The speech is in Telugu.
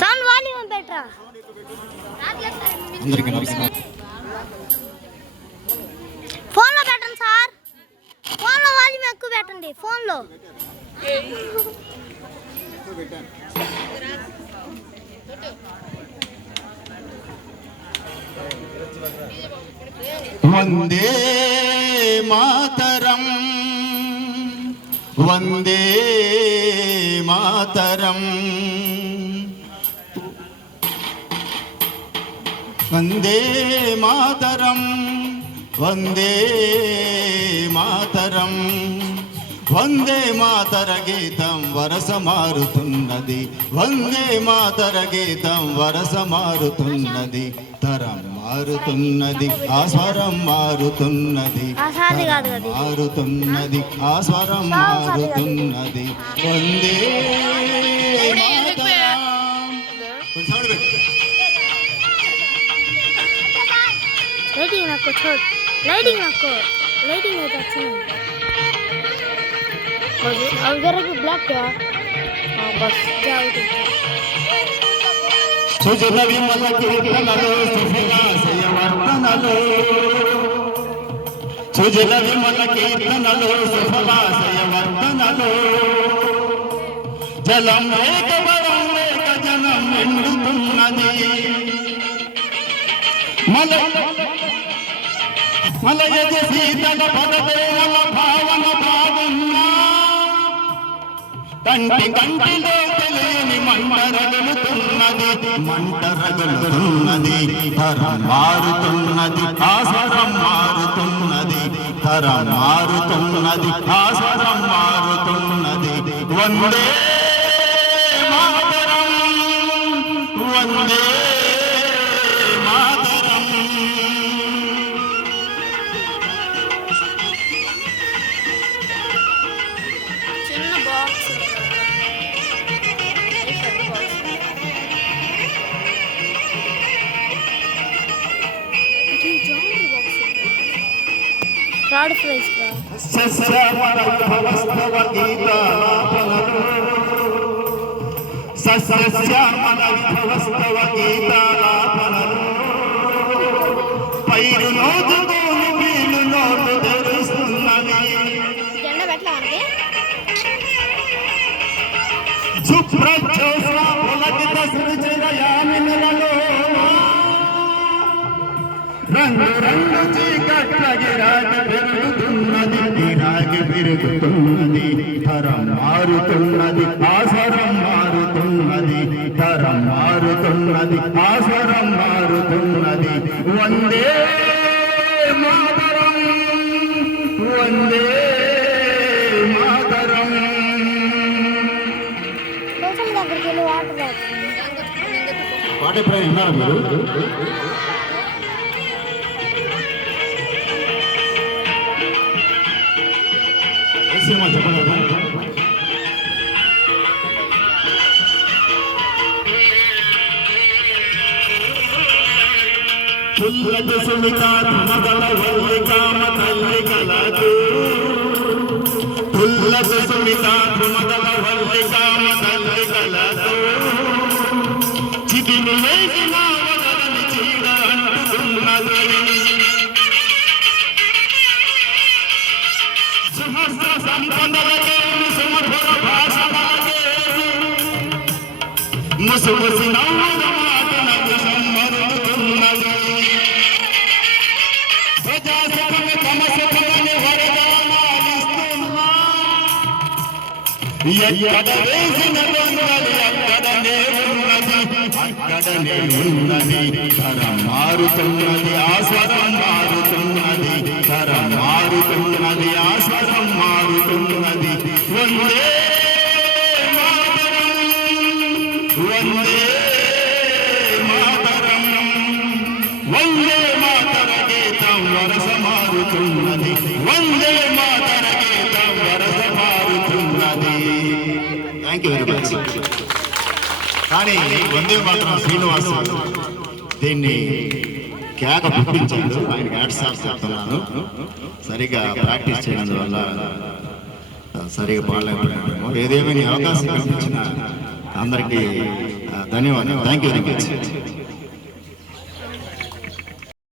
సౌండ్ వాల్యూమ్ బెటరా. అందరికీ నమస్కారం. ఫోన్లో పెట్టండి సార్, ఫోన్లో వాల్యూమ్ ఎక్కువ పెట్టండి. ఫోన్లో వందే మాతరం, వందే మాతరం, వందే మాతరం, వందే మాతరం. వందే మాతర గీతం వరస మారుతున్నది, వందే మాతర గీతం వరస మారుతున్నది. తరం మారుతున్నది, ఆ స్వరం మారుతున్నది, మారుతున్నది, ఆ స్వరం మారుతున్నది. వందే మాతరం. లైటింగ్ నాకు छोड़, लाइटिंग నాకు लाइटिंग అయితే వచ్చింది. अब जरा भी ब्लैक क्या बस जाओ. సుజల విమల కీర్తనలు సువిలాసయ వర్తనలు, సుజల విమల కీర్తనలు సువిలాసయ వర్తనలు. జలం లేక వరం లేక జనం నిండుతున్నది, మలయజ శీతల పదవేల భావన బాగున్నా కంటి కంటిలో తెలియని మంట రగులుతున్నది, మంట రగులుతున్నది. తరం మారుతున్నది, ఆ స్వరం మారుతున్నది, తరం మారుతున్నది, ఆ స్వరం మారుతున్నది. వందే మాతరం, వందే మాతరం. చిన్న బాక్స్ ఫ్రాడ్ ప్రైస్ సస్యమర భవస్తవ గీతాలాపనలు, సస్యమర భవస్తవ గీతాలాపనలు. పైరు నోటుతోని వీలు నోటు తెరుస్తున్నది, జెండా పెట్టలే శుభ్రజ్యోత్స్న పులకిత సృజనయామినులలో. రంగు రంగు చీకట్ల గిరాకి పెరుగుతున్నది, గిరాకి పెరుగుతున్నది. తరం మారుతున్నది, ఆ స్వరం మారుతున్నది, తరం మారుతున్నది, ఆ స్వరం మారుతున్నది. వందే మాతరం, వందే మాతరం. కోసం దగ్గరికి వెళ్ళి వాటర్ తాగుతుంది. పాట ఎప్పుడైనా విన్నారా మీరు? సినిమా చెప్పండి. పుల్లట సుమితార మగల వల్లి కామ తల్లి కలకు, పుల్లట సుమితార మగల వల్లి కామ తల్లి కలకు. చితిని వేసిన వదలని చీడ అంటుతున్నది, సహస్ర సంపదలకే సుమధుర భాషలకే. ముసుముసి నవ్వుల మాటలకు సమ్మరుతున్నది, ప్రజాసుఖమే తమ సుఖమని వరదానాలిస్తున్నా. ఎక్కడ వేసిన దొంగలు అక్కడనే ఉన్నది, అక్కడనే ఉన్నది. తరం మారుతున్నది, ఆ స్వరం మారుతున్నది, తరం మారుతున్నది, ఆ స్వరం మారుతున్నది. వందే మాతరం, వందే మాతరం, వందే మాతర గీతం వరస మారుతున్నది, వందే మాతర గీతం వరస మారుతున్నది. Thank you very much. కానీ వందే మాతరం శ్రీనివాస్ దీన్ని కేక పుట్టించాడు, ఆయన హ్యాట్స్ ఆఫ్ చెప్తున్నాను. సరిగా ప్రాక్టీస్ చేయడం వల్ల సరిగా పాడలేకపోయాము. ఏదేమైనా అవకాశం కల్పించిన అందరికీ ధన్యవాదాలు. Thank you very much.